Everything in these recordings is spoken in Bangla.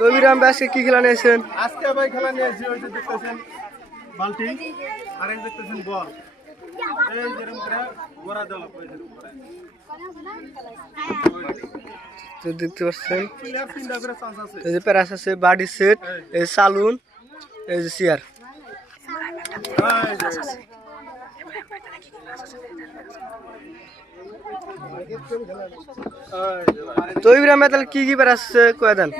তো বিরাম ভাই আজকে কি খেলা নিয়েছেন? আজকে ভাই খেলা নিয়েছি, ওই যে দেখতেছেন বালতি আর এই দেখতেছেন বল, এই যেরকম করে গোড়া দেওয়া ওই যেরকম করে। তো দেখতে পাচ্ছেন তিনটা করে চান্স আছে। এই যে প্যারাস আছে, বাডি সেট, এই সালুন, এই যে চেয়ার। তো ইব্রাহিম ভাই তাহলে কি প্যারাস আছে কয়ে দেন?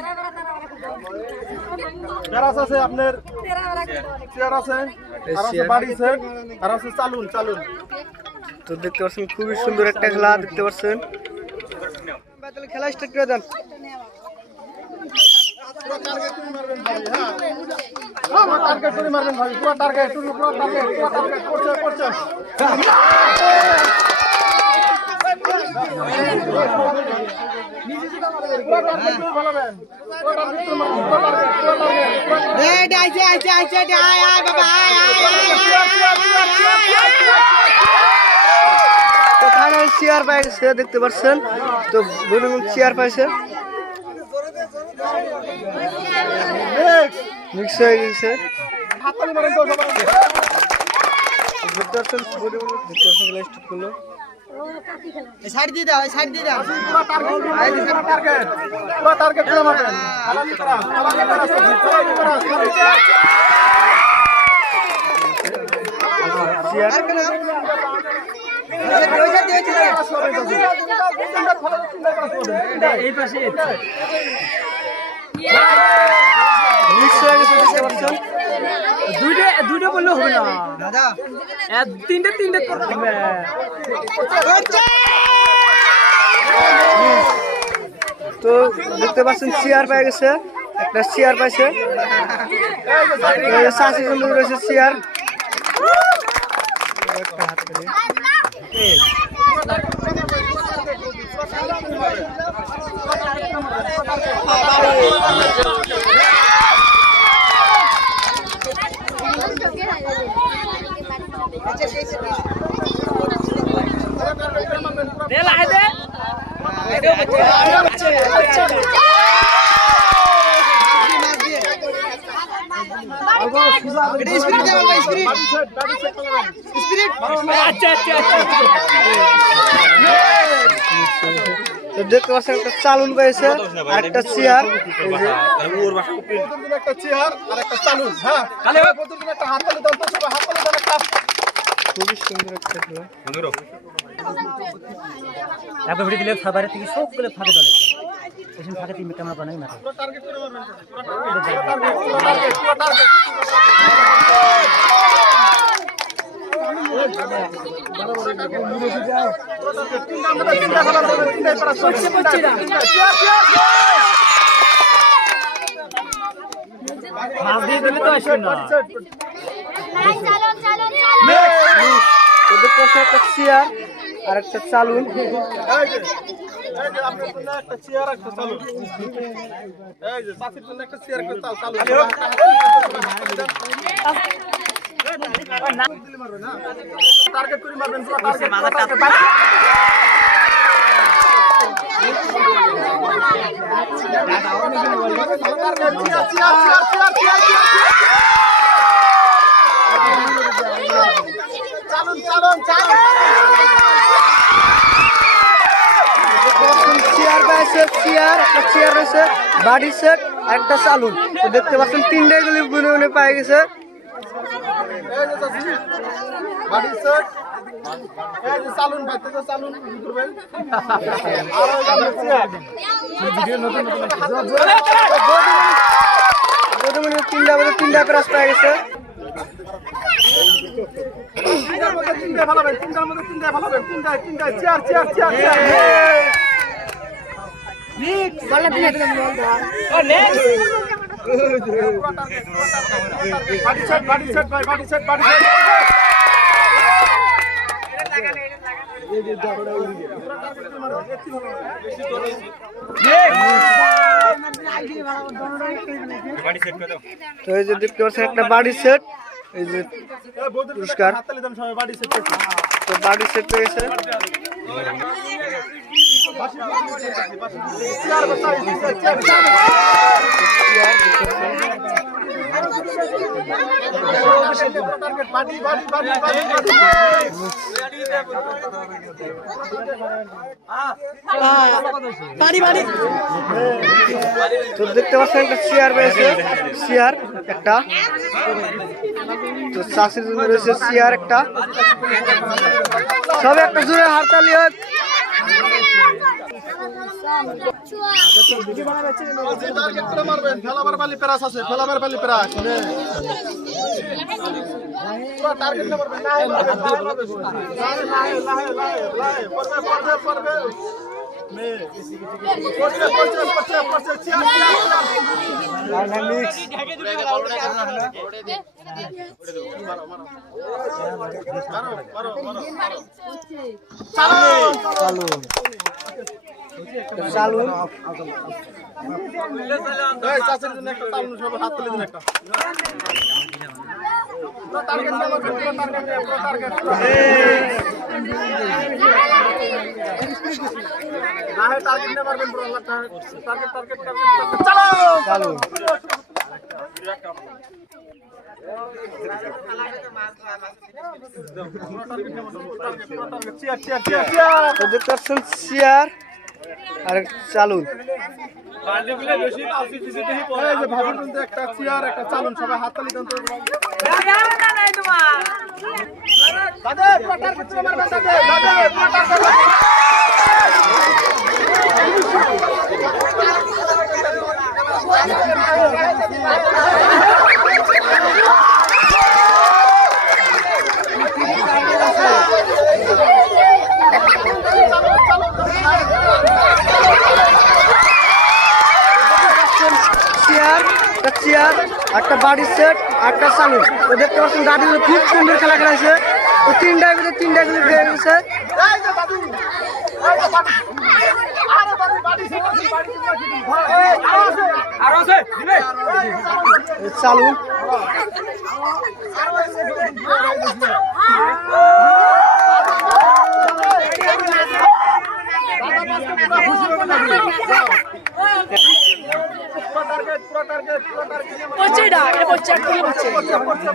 প্যারাস আছে আপনার, চেয়ার আছে, আর আছে বাড়ি সেট, আর আছে চালুন। তো দেখতে পাচ্ছেন খুবই সুন্দর একটা খেলা দেখতে পাচ্ছেন। তাহলে খেলা স্টার্ট করে দেন। টার্গেট করে মারবেন ভাই, পুরো টার্গেট করছে। তো ফাইনাল চেয়ার পাই গেছে দেখতে পাচ্ছেন। তো চেয়ার পাইছে, মিক্স হয়ে গেছে। দেখতে পাচ্ছেন স্টার্ট করলো। সাইড দিয়ে দাও, সাইড দিয়ে দাও। টার্গেট করে মারবেন। এই পাশে দুইটা বললে হবে না দাদা, তিনটে করতে হবে। তো দেখতে পাচ্ছেন চেয়ার পাই গেছে, একটা চেয়ার পাইছে, চাষি সুন্দর রয়েছে চেয়ার। দেখতে পাচ্ছেন একটা চালুন পেয়েছে আর একটা চেয়ার। একটা চেয়ার আর একটা চালুন। হ্যাঁ, একটা হাত তালি দাও, হাত তালি দাও একটা। খুবই সুন্দর একটা খেলা। একবার ভিডিও দিলে খাবারে থেকে সবগুলো ফাঁকে দলে এসে ফাঁকে তিন ক্যামেরা বানাই না টার্গেট করে মারবেন। মাছ দিয়ে দিলে তো আসবে না। একটা চেয়ার আর একটা চালুন। আপনার জন্য একটা চেয়ার একটা চালুন। এই যে চাষির জন্য একটা চেয়ার একটা চালুন। টার্গেট করে মারবেন। চেয়ার পাইছে, চেয়ার একটা চেয়ার রয়েছে, বাড়ি সেট একটা চালুন। তো দেখতে পাচ্ছেন তিনটাই গুলি বুনে পাই গেছে। চালুন ভাই, চালুন করবেন। তিনটা প্রাইজ পাই গেছে। তিনটার মধ্যে তিনটায় ভালোবেন, তিনটায় চেয়ার। বাড়ি সেট ভাই। তো এই যে দেখতে পাচ্ছেন একটা বাড়ি সেট, এই যে পুরস্কার। তো বাড়ি সেট পেয়েছে। টার্গেট বাড়ি বাড়ি বাড়ি বাড়ি তো দেখতে পাচ্ছেন একটা চেয়ার রয়েছে, চেয়ার একটা, তো চাষির জন্য রয়েছে চেয়ার একটা, সবে একটা জোরে হাততালি হোক। টার্গেট করে মারবেন, ফেলাবার বালি প্রাস আছে, ফেলাবার বালি প্রাস পুরো টার্গেট করে মারবেন, লাহে লাহে লাহে লাহে লাহে পড়বে পড়বে পড়বে মে পড়ছে পড়ছে পড়ছে পড়ছে চেয়ার ডাইনামিক্স মারো মারো মারো চালু চালু এই চাচের জন্য একটা তালু সব হাত তুলে দিন একটা পুরো টার্গেট নাম্বার পুরো টার্গেট লাহে টার্গেট নাম্বার বেন পুরো টার্গেট টার্গেট চালো চালু চেয়ার চেয়ার চেয়ার চেয়ার তো দেখতে পাচ্ছেন চেয়ার আর চালু এই যে ভাবির জন্য একটা চেয়ার একটা চালুন সবাই হাত তালি দেন তো দাদা পুরো টার্গেট ছিল মারবেন দাদা দাদা পুরো টার্গেট চেয়ার একটা চেয়ার একটা বাড়ি সেট একটা চালু, তো দেখতে পাচ্ছেন দাদিগুলো খুব সুন্দর খেলা খেলাছে, তো তিনটার ভিতরে তিনটা গুলি পেয়ে গেছে। এই যে দাদু এই যে বাড়ি আরে বাড়ি বাড়ি বাড়ি আরো আছে দিবে চালু টার্গেট পুরো টার্গেট পুরো টার্গেট পচেডা এটা পচেড করে পচে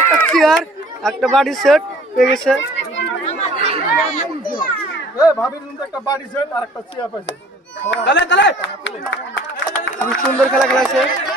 একটা চেয়ার একটা বাড়ি সেট পেয়ে গেছে। এই ভাবির জন্য একটা বাড়ি সেট আর একটা চেয়ার পাইছে খুব সুন্দর খেলা খেলাছে।